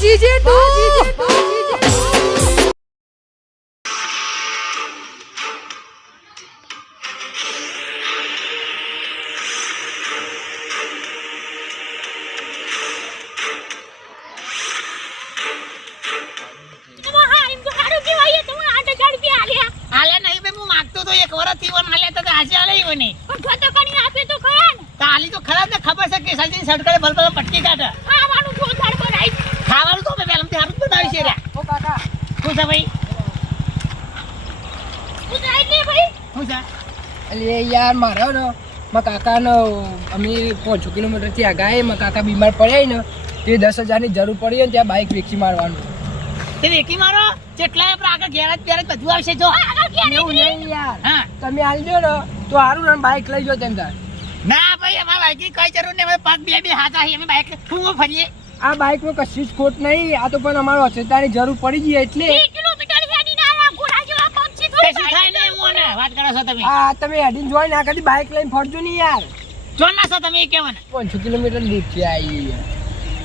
GJ તું સડકડે ભલભલ પટકી કાઢ ખાવાનું જોરદાર બનાવી ખાવાનું તો મેં પહેલાથી હારું જ બનાવી છે રે ઓ કાકા શું છે ભાઈ શું છે એટલે ભાઈ શું છે અલે યાર મારો ને મારા કાકાનો અમે 5 કિલોમીટર થી આગાએ મારા કાકા બીમાર પડ્યા ને તે 10,000 ની જરૂર પડી ને ત્યાં બાઇક વેચી મારવાનું તે વેચી મારો કેટલા આગળ ગેરેજ બધું આવશે જો એવું નહીં યાર હા તમે આલજો ને તો સારું ને બાઇક લઈ જો તેમ તાર ના ભાઈ અમાર બાઈક ની કઈ જરૂર નહીં પગ બે હાથા છે અમે બાઈક હું ફરીએ આ બાઇક માં કશી જ ખોટ નહીં આ તો પણ અમારો અચેતાની જરૂર પડી ગઈ એટલે 2 કિલોમીટર હેડી ના ઘોડા જેવા પંછી થોડી કશું થાય નહીં મોને વાત કરો છો તમે આ તમે હેડીને જોઈ ના કદી બાઇક લઈને ફરજો નહીં યાર જોન ના છો તમે કેવને 5 કિલોમીટર દૂર થી આવી યાર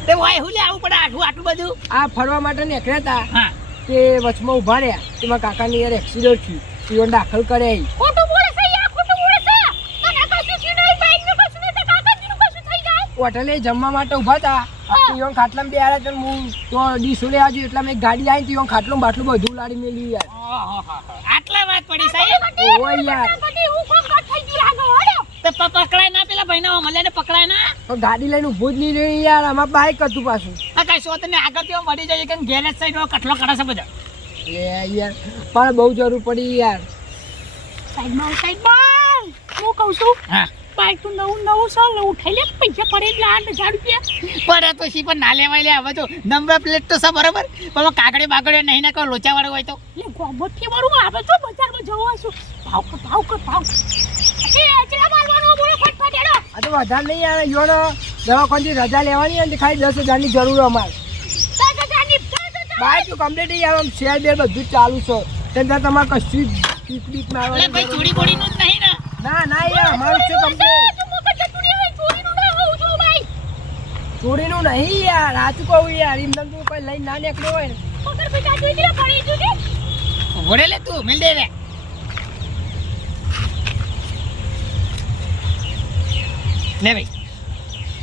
તે હોય હું લે આવું પડે આટલું બધું આ ફરવા માટે નીકળ્યા હતા હા તે વચમાં ઉભા રહ્યા તેમાં કાકાની યાર એક્સિડન્ટ થયું તેઓ દાખલ કરે ખોટું બોલે છે યાર ખોટું બોલે છે અને કશું છે નહીં બાઈક નું કશું નહીં તો કાકાજીનું કશું થઈ જાય હોટલે જમવા માટે ઉભા હતા તેઓ ખાટલામાં બે આયા તો હું તો ડીસો લે આવજો એટલે મેં ગાડી આવી તેઓ ખાટલું બાટલું બધું લાડી મેલ્યું યાર આટલા વાત પડી સાહેબ ઓય યાર હું કોમ થઈ ગયું લાગો તો પકડાય ના પેલા ભાઈના મળે ને પકડાય ના તો ગાડી લઈને ઉભો જ નહીં રહ્યો યાર આમાં બાઇક હતું પાછું આ કઈ સોત ને આગળ તેઓ મળી જાય કે ગેરેજ સાઈડ માં કટલો કડા છે બધા એ યાર પણ બહુ જરૂર પડી યાર સાઈડ માં હું કહું છું હા બાઈક તો નવું સાલ ઉઠાઈ લે પૈસા પડે એટલે 8,000 રૂપિયા પડે તો સી પણ ના લેવાય લે હવે તો નંબર પ્લેટ તો છે બરાબર પણ કાગડે બાગડે નહીં ના કોઈ લોચા વાળો હોય તો એટલે ગોમથી વાળું આવે તો બજારમાં જવા છું ભાવ એ ચલા મારવાનો બોલો ફટફટ એડો આ તો વધારે નહીં યાર યોનો દવાખાની રજા લેવાની અને ખાલી 10,000 ની જરૂર અમારે 10,000 ની બાઈક તો કમ્પ્લીટ યાર આમ શેર બેર બધું ચાલુ છે તેમ તમારે કશું પીક મારવાનું ભાઈ ચોરી બોડી નું જ નહીં ને ના યાર અમારું છે કમ્પ્લીટ ચોરીનું નહીં યાર સાચું કહું યાર એમ તમે કોઈ લઈને ના નીકળ્યો હોય ને વડે લે તું મિલ દે રે લે ભાઈ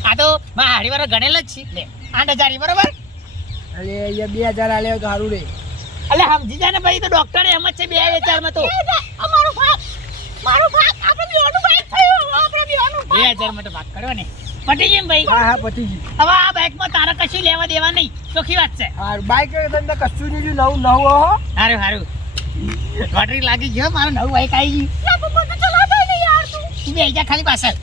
આ તો માં હાડી વાળો ગણેલ જ છે લે 8,000 બરાબર અરે અહીંયા 2,000 આલ્યો તો સારું રે અલે સમજી જા ને ભાઈ તો ડોક્ટર એમ જ છે 2,000 માં તો મારો ભાગ આપણે બેઓનું બાઈક થયું આપણે બેઓનું 2,000 માં તો ભાગ કર્યો ને પટી ગયું ભાઈ હા પટી ગયું હવે આ બાઈક માં તારા કશું લેવા દેવા નહીં ચોખ્ખી વાત છે હા બાઈક તમને કશું નહીં નવું હો હારું બેટરી લાગી ગયો મારો નવું બાઈક આવી ગયું મને ચલાવતો નહીં યાર તું બે જા ખાલી પાછળ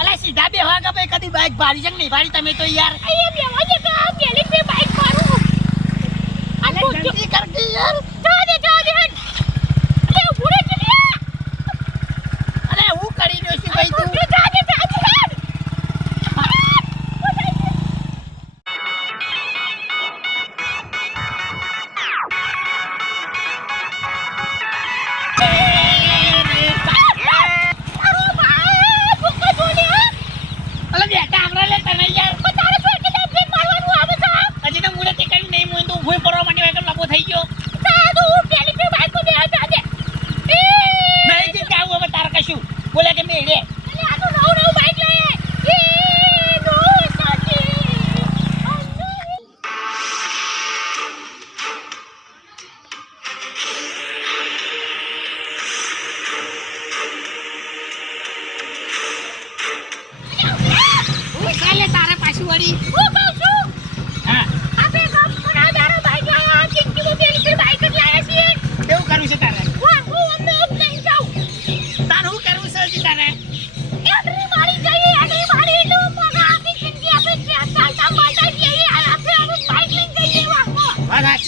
અલા સીધા બેહવા કે ભાઈ કદી બાઈક ભારી છે નહીં ભારી તમે તો યાર એ બેહવા દે કે પેલી પે બાઈક મારું અલે જલ્દી કર કે યાર જા દે અલે ઉભરે ચલી અરે હું કરી રહ્યો છું ભાઈ તું જા દે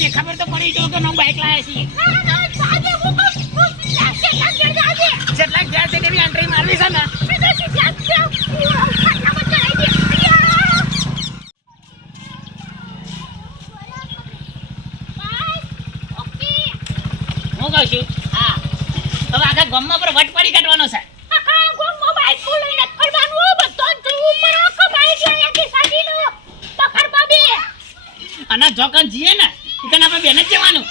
ખબર તો પડી જો કે નો બાઈક લાયા છીએ જેટલા ગયા છે એવી એન્ટ્રી મારવી છે ને હું કહું છું હા હવે આખા ગામમાં પર વટ પડી કાઢવાનો છે આખા ગામમાં બાઈક લઈને ફરવાનું બધો જ ચોકન જીએ ને ઈકન આપણે બેન જ જવાનું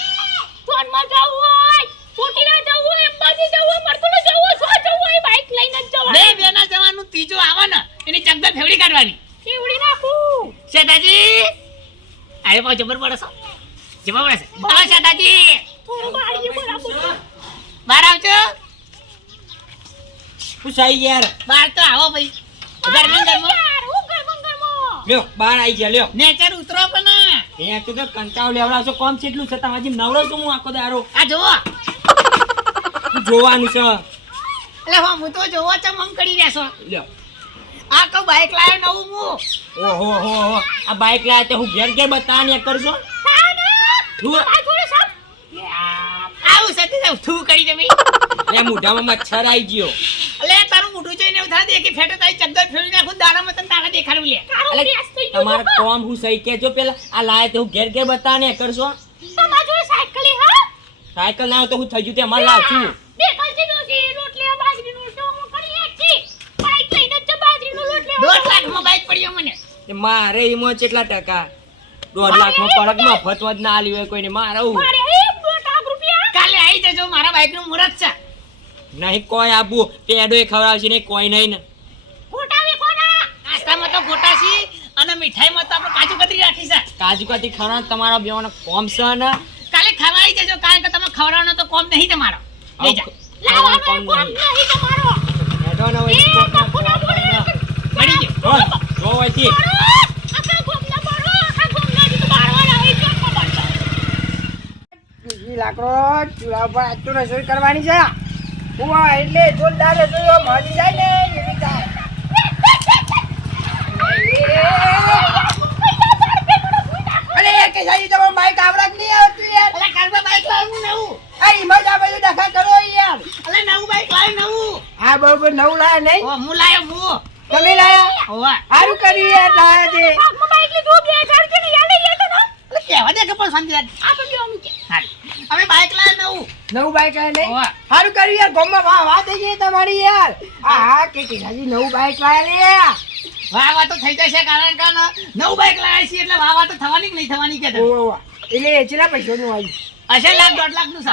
સોનમાં જવું હોય ચોટીલા જવું હોય અંબાજી જવું હોય મરતુલા જવું હોય સો જવું હોય બાઈક લઈને જ જવાનું બે બેના જવાનું ત્રીજો આવે ને એની ચકદર ફેવડી કાઢવાની ફેવડી નાખું શેતાજી આરે પાછો જબર પડે છે આવો શેતાજી થોડું બાળી બરાબર બહાર આવજો પૂછાઈ યાર બહાર તો આવો ભાઈ ગરમ લ્યો બહાર આવી ગયા લ્યો નેચર ઉતરો પણ એ તો કંટાળ લેવડાવશો કોમ કેટલું છે તમારી નવરો છું હું આખો દારો આ જોવો જોવાનું છે એટલે હું તો જોવો છે મમ કરી દેશો લ્યો આ કહું બાઈક લાવ્યો નવું હું ઓહો હો હો આ બાઈક લાયા તે હું ઘેર ઘેર બતાવવાની એક કરશો આવું સતી જાવ થૂ કરી દે ભાઈ એ મોઢામાં મચ્છર આવી ગયો અલે તારું મોઢું જોઈને એવું થાય કે ફેટો તારી ચક્કર ફેરવી નાખું દાડામાં તને તારા દેખાડું લે અલે તમારે કોમ હું સહી કેજો પેલા આ લાયા તે હું ઘેર ઘેર બતાવવાની એક કરશો તમાર જોડે સાયકલ હા સાયકલ ના હોય તો હું થઈ ગયું તે અમારે લાવશું બે કલજી દોસી રોટલી બાજરીનો તો હું કરી એકથી બાઈક લઈને જ બાજરીનો લોટ લેવા 2 લાખમાં બાઈક પડ્યો મને તે મારે એમાં કેટલા ટકા 2 લાખમાં પડક મફત જ ના આલી હોય કોઈને મારે હું મારે 1 લાખ રૂપિયા કાલે આવી જજો મારા બાઈકનું મુહૂર્ત છે નહીં કોઈ આપવું પેડો એ ખવડાવશે નહીં કોઈ નહીં ને ગોટાવે કોના નાસ્તામાં તો ગોટાસી અને મીઠાઈમાં તો આપણે કાજુ કતરી રાખી છે કાજુ કતરી ખરા તમારા બેવાનો કોમ છે ને કાલે ખાવા આવી જજો કારણ કે તમે ખવડાવવાનો તો કોમ નહીં તમારો લઈ જા લાવવાનો કોમ નહીં તમારો હેડો ને હોય એ બાપુના બોલે મળી ગયો જો હોયથી આખા ગોમના મારો આખા ગોમના જી તો મારવાના હોય તો ખબર છે લાકડો ચૂલા ઉપર આજ તો રસોઈ કરવાની છે ઉવા એટલે જોરદાર રસોઈ મળી જાય ને એવી થાય અરે યાર કે સાજી તમારું બાઈક આવડત નહીં આવતું યાર અલે કાલમાં બાઈક લાવું નવું આ હિંમત આ બધું ડખા કરો યાર અલે નવું બાઈક લાવ્યું નવું આ બરોબર નવું લાયા નહીં ઓ હું લાયો હું તમે લાયા ઓવા સારું કર્યું યાર લાયા છે બાઈક લીધું 2000 કે નહીં યાદ યાદ તો અલે કેવા દે કે પણ શાંતિ રાખ આ પણ દેવાનું કે હવે બાઈક લાવ્યો નવું બાઈક લાયા નહીં ઓવા સારું કર્યું યાર ગોમમાં વાહ થઈ ગઈ તમારી યાર હા કે સાજી નવું બાઈક લાયા વાહ તો થઈ જશે કારણ કે નવું બાઈક લાવ્યા છે એટલે વાહ તો થવાની કે નહીં થવાની કે ઓવા એટલે કેટલા પૈસાનું આવ્યું હશે લાખ 1.5 લાખનું છે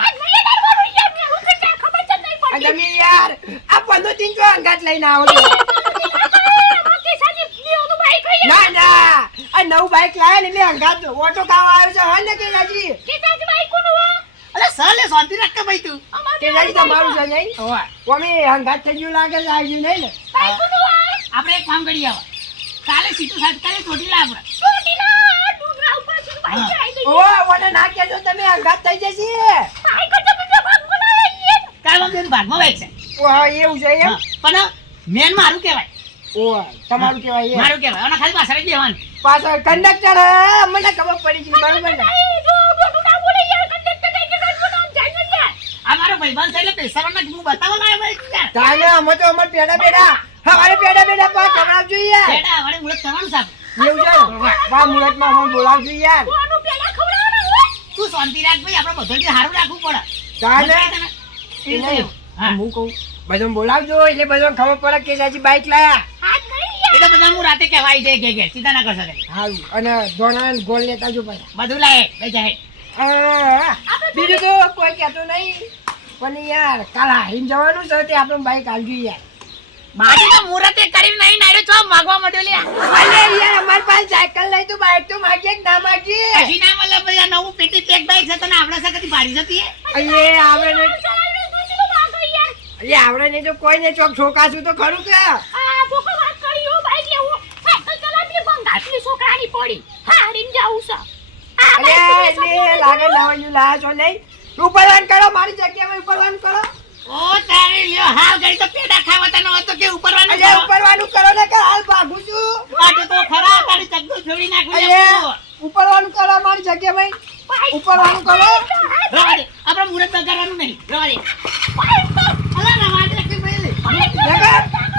આ તમે યાર આ 15 જો અંગાત લઈને આવો છો ના ના આ નવું બાઈક લાયા ને એટલે અંગાત ઓટો ખાવા આવ્યો છે હા ને કે રાજી અલે સલે શાંતિ રાખ કે ભાઈ તું કે રાજી તમારું છે નહીં ઓવા કોમે અંગાત થઈ ગયું લાગે છે આવ્યું નહીં ને આપણે એક કામ કરી આવો કાલે સીધું સાથ કરે ચોટીલા ઓવા ઓને ના કેજો તમે અંગાત થઈ જશે કાલે બેન ભાગમાં બેઠ છે ઓવા એવું છે એમ પણ મેન મારું કહેવાય ઓવા તમારું કહેવાય મારું કહેવાય અને ખાલી પાછળ જ બેવાનું પાછળ કંડક્ટર મને ખબર પડી ગઈ બરોબર ને આ મારો ભાઈબંધ છે એટલે પૈસાવાળા હું બતાવવા લાવ્યો ભાઈ યાર તાને અમે તો અમાર પેડા પેડા હવારે પેડા પા કરાવજો યાર બેટા હવે મુરત કરવાનું સાહેબ એવું છે વા મુરતમાં અમે બોલાવજો યાર તું શાંતિ રાખ ભાઈ આપણે બધું સારું રાખવું પડે તાને હા હું કહું બધું બોલાવજો એટલે બધું ખબર પડે કે સાચી બાઈક લાયા એ તો બધા હું રાતે કહેવાય છે કે સીધા ના કરશો હારું અને ધોણા ગોળ લેતા જો પાછા બધું લાય લઈ જાય બીજું તો કોઈ કહેતો નહીં પણ યાર કાલ હારીને જવાનું છે તે આપણે બાઈક હાલજો યાર બાકી તો મુરતે કરીને નહીં નાડ્યો છો માગવા માંડ્યો લે અલે યાર અમાર પાસે સાયકલ લઈ તો બાઈક તો માગીએ કે ના માગીએ પછી ના મળે ભાઈ આ નવું પેટી પેક બાઈક છે તને આપણે સાથે ભાડી જતી અરે આવડે ને અરે આવડે ને તો કોઈ ને ચોક છોકાશું તો ખરું કે છોકરાની પડી હાડીને જાવું છે અરે એટલે લાગે નવાયું લાયા છો નહીં ઉપરવાન કરો મારી જગ્યામાં ઉપરવાન કરો ઓ તારે લ્યો હાલ ગઈ તો પેડા ખાવા તને હતો કે ઉપરવાનું અરે ઉપરવાનું કરો ને કે હાલ ભાગું છું આટો તો ખરા તારી ચક્કુ છોડી નાખું અરે ઉપરવાન કરો મારી જગ્યામાં ઉપરવાન કરો રવા દે આપણે મુરત બગાડવાનું નહીં રવા દે અલા રવા દે કે ભાઈ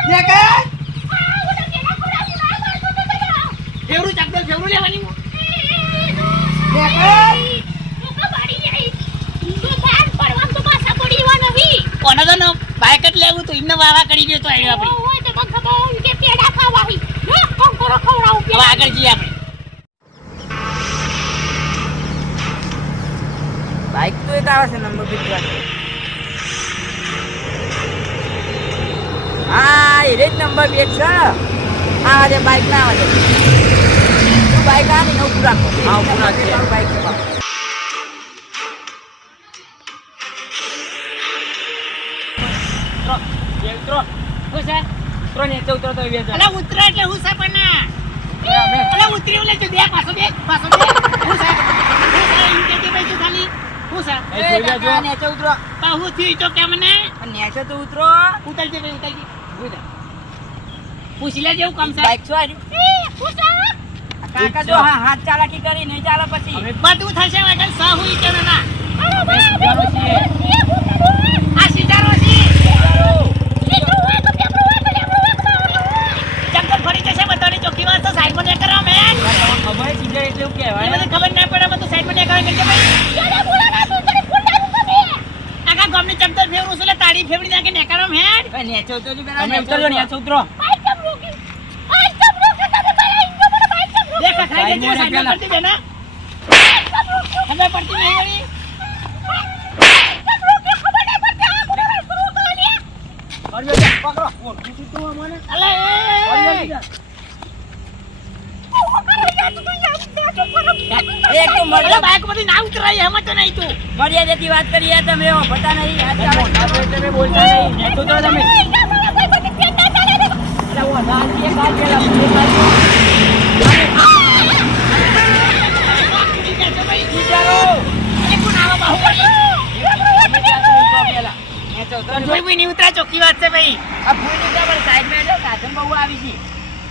દેખે ફેવરું ચક્કુ ફેવરું લેવાની દેખે કોને તો નો બાઈક જ લેવું તો એમને વાવા કરી દે તો આઈ આપણી ઓય તો ખબર કે પેડા ખાવા હી કોણ કરો ખવડાવું હવે આગળ જઈએ આપણે આવે છે નંબર પ્લેટ. હા એ જ નંબર પ્લેટ છે. આ જે બાઈક ના આવે છે. બાઈક આ ને ઉભું રાખો. હા, ઉભું રાખીએ. બાઈક છે. ઉતરો શું છે? ઉતરો નીચે ઉતરો તો બે જણ. અલા ઉતરો એટલે હું છે પણ અલા ઉતરી એટલે જો બે પાછો બે હું છે ઇન્ટેટી ભાઈ તો ખાલી હું છે એ જોઈ લેજો. નીચે ઉતરો તો હું થયું તો કે મને નેચે તો ઉતરો. ઉતરજે ભાઈ ઉતરજે પૂછી લેજે એવું કામ છે બાઈક છો આર્યું? કાકા જો હા હાથ ચાલાકી કરી નહીં ચાલે પછી. બધું થશે વગર સહુ ઈ કે ના સીધારો છીએ. આ સીધારો છે ચક્કર ફરી જશે બધાની ચોખ્ખી વાત તો સાઈડ માં કરો મે તમને ખબર છે સીધા એટલે એવું એ કહેવાય. મને ખબર ના પડે મને તો સાઈડ માં કરો કે ભાઈ આખા ગામની ચક્કર ફેરવું છું લે તાળી ફેવડી નાખે નેકારો હેડ ભાઈ નેચે ઉતરજો પેલા. તમે ઉતરજો નીચે ઉતરો. દેખા ખાઈ જજો સાઈડ માં પડતી દેના ખબર પડતી નહીં વળી પકડો. અલે એક તો અલે બાઈક માંથી ના ઉતરાય એમ તો નહીં તું મર્યાદાથી વાત કરી યાર તમે ભટા નહીં હાથ ચાલાકી. આપણે તમે બોલતા નહીં. નીચે ઉતરો તમે. એટલે હું અઢાર થી એક હાથ પેલા બે હાથ. સીધારો. અરે કોણ આવા બાહુબલી તમે ત્યાં સુધી ઉતરો પહેલા. નેચે ઉતરજો. જોઈ ભાઈ નહીં ઉતરા ચોખ્ખી વાત છે ભાઈ આ ફૂલ નીકળ્યા પણ સાઈડમાં એટલે સાધન બહુ આવી છે.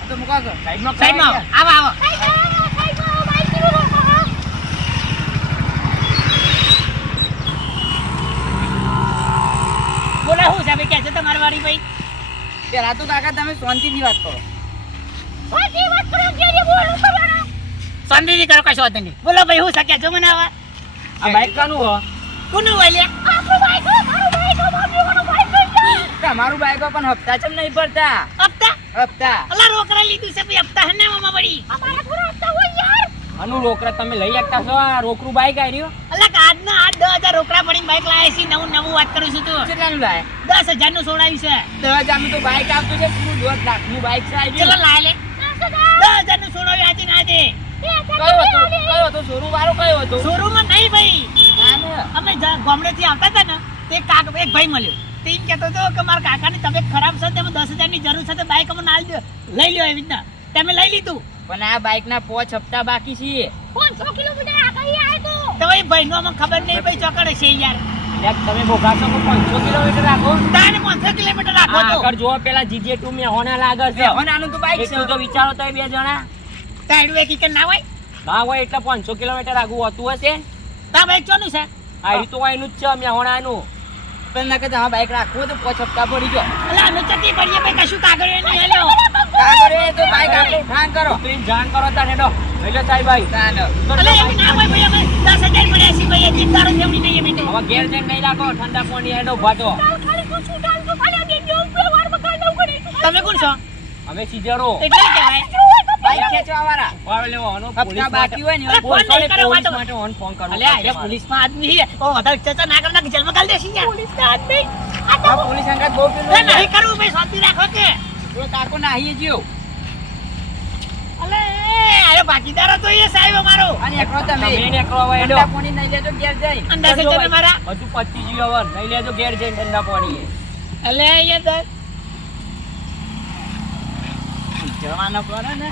આ તો મૂકો છો. સાઈડમાં સાઈડમાં કરાવી આવો આવો બોલો હું છે ભાઈ કે છે તમારી વાળી ભાઈ પેલા તો કાકા તમે શાંતિથી વાત કરો. સંધિ કરો કશો વાંધો નહીં બોલો ભાઈ હું છે કે છો મને આવા આ બાઈક કાનું હો? કોનું વાલ્યા તમારું બાઈક પણ હપ્તા ચમ નહીં ભરતા? હપ્તા હપ્તા અલા રોકડા લીધું છે ભાઈ હપ્તા હને મામા બડી આનું રોકડા તમે લઈ શકતા છો? આ રોકડું બાઈક આવ્યું. અલા આજના આ 10,000 રોકડા પડીને બાઈક લાયા છે નવું વાત કરું છું તું કેટલાનું લાય? 10,000 નું સોડાવ્યું છે 10,000 નું તો બાઈક આવતું છે પૂરું 10 લાખનું બાઈક છે ચલો આવ્યું. લાય લે 10,000 નું સોડાવ્યું આજે ના આજે કયો હતો શોરૂમ વાળો કયો હતો? શોરૂમમાં નહીં ભાઈ ના, ના. અમે ગામડેથી આવતા હતા ને તે એક ભાઈ મળ્યો તે એમ કહેતો હતો કે મારા કાકાની તબિયત ખરાબ છે તેમાં 10,000 ની જરૂર છે તો બાઈક અમને લઈ લ્યો એવી રીતના તમે લઈ લીધું પણ આ બાઈક ના 5 હપ્તા બાકી છે. 500 કિલોમીટર આગળ આવ્યો તો ભાઈ ભાઈનો અમને ખબર નહીં ભાઈ ચોકડે છે યાર યાર તમે ભોગા છો 500 કિલોમીટર રાખો. તાને 500 કિલોમીટર રાખો તો આગળ જોવો પેલા GJ2 મે હોના લાગે છે. હવે નાનું તો બાઈક છે. એટલું તો વિચારો તો બે જણા. તાડું એક ઈકર ના હોય ના હોય એટલે 500 કિલોમીટર આગું હોતું હશે. તા ભાઈ ચોનું છે આ રીતો એનું જ છે મેહોણાનું. પણ ના કે તમારે બાઈક રાખવું હોય તો 5 હપ્તા પડી ગયો. અલા અમે ચતી પડીએ ભાઈ કશું કાગળ નહીં હેલ્યો કાગળ એ તો બાઈક આપણે ઠાણ કરો. પ્લીઝ જાણ કરો તાને હેડો. હેલો સાહેબ ભાઈ. તાન. અલા એમ ના હોય ભાઈ અમે 10,000 પડ્યા છે ભાઈ એક દારો જેવડી નહીં એમ તો હવે ઘેર જઈને નહીં રાખો ઠંડા પાણી હેડો ભાટો. તમે કોણ છો અમે સીધેરો. એટલે કહેવાય બાઈક ખેંચવા વાળા. વાળો લેવો આનો હપ્તા પોલીસ બાકી હોય ને અરે ફોન નહીં કરો, પોલીસ વાતો. માટે ઓન ફોન કરવો. અલ્યા એ પોલીસમાં આદમી છે ઓ વધારે ચર્ચા ના કરના જેલમાં ગાલ દેશી યાર પોલીસના આદમી આ પોલીસ અંગત બહુ પેલું એ નહીં કરવું ભાઈ શાંતિ રાખો કે પેલો કાકો નાહીએ જ્યો. અલે આયો ભાગીદારો તો એ સાહેબ અમારો અને એકલો તમે તમે નીકળો હવે હેડો. ઠંડા પાણી નહીં લેજો ઘેર જઈ. અંદાજે તમે મારા હજુ 25 જીવન નહીં લેજો ઘેર જઈને ઠંડા પાણી. અલે એ દર જવાનો કરો ને.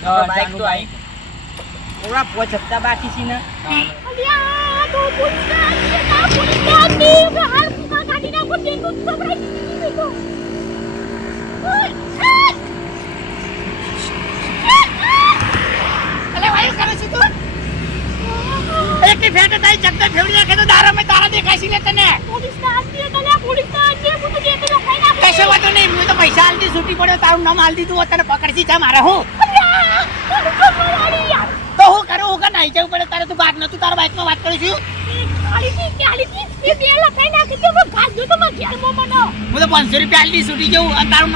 તો બાઈક તો આવી. ઓલા 5 હપ્તા બાકી છે ને. અલ્યા તો પોલીસના આદમી હાલ મુકા કાઢી નાખો તે તો સબરાઈ તો અલે વાયુ કરે છે તું એક કે ફેટ થાય ચક્કર ફેવડી નાખે તો દારા મે તારા દેખાશી લે તને પોલીસના આદમી હું તો જેતે લો ખાઈ નાખે કશો વાતો નહીં હું તો પૈસા આલતી છૂટી પડ્યો તારું નામ આલ દીધું તને પકડસી જા મારે હું તો હું કરું હું કે નહીં જવું પડે તારે તું ભાગ નતું તારા બાઈકમાં વાત કરું છું હું તો 500 રૂપિયા આલી છૂટી જવું અને તારું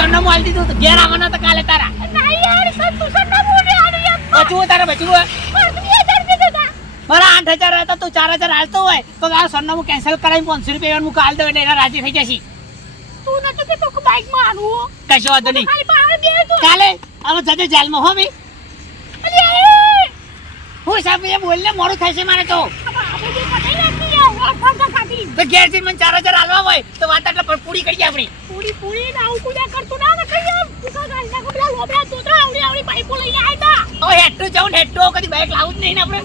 સરનામું આલી દીધું તો ઘેર આવવાના તો કાલે તારા બચવું તારે બચવું મારા 8,000 હતા તું 4,000 હાલતો હોય તો આ સરનામું કેન્સલ કરાવી 500 રૂપિયા હું કાલ દઉં એટલે એના રાજી થઈ જશે. તું નતો કે તો બાઈક માં આવું કશો વાંધો નહીં. ખાલી બહાર બે તું કાલે હવે જજે જેલમાં હો બી. હું સાહેબ એ બોલને મોડું થાય છે મારે તો. તો ઘેર જઈને મને 4,000 હાલવા હોય તો વાત એટલે પૂરી કરી આપણે. પૂરી ના આવું પૂજા કરતું ના ને કઈ આમ તું ગાડી ના પેલા લોબડા તોતરા આવડી પાઇપો લઈને આવ્યા હતા. હવે હેઠું જાઉં હેઠું કદી બાઈક લાવું જ નહીં ને આપણે.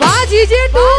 વાહ જીજે તું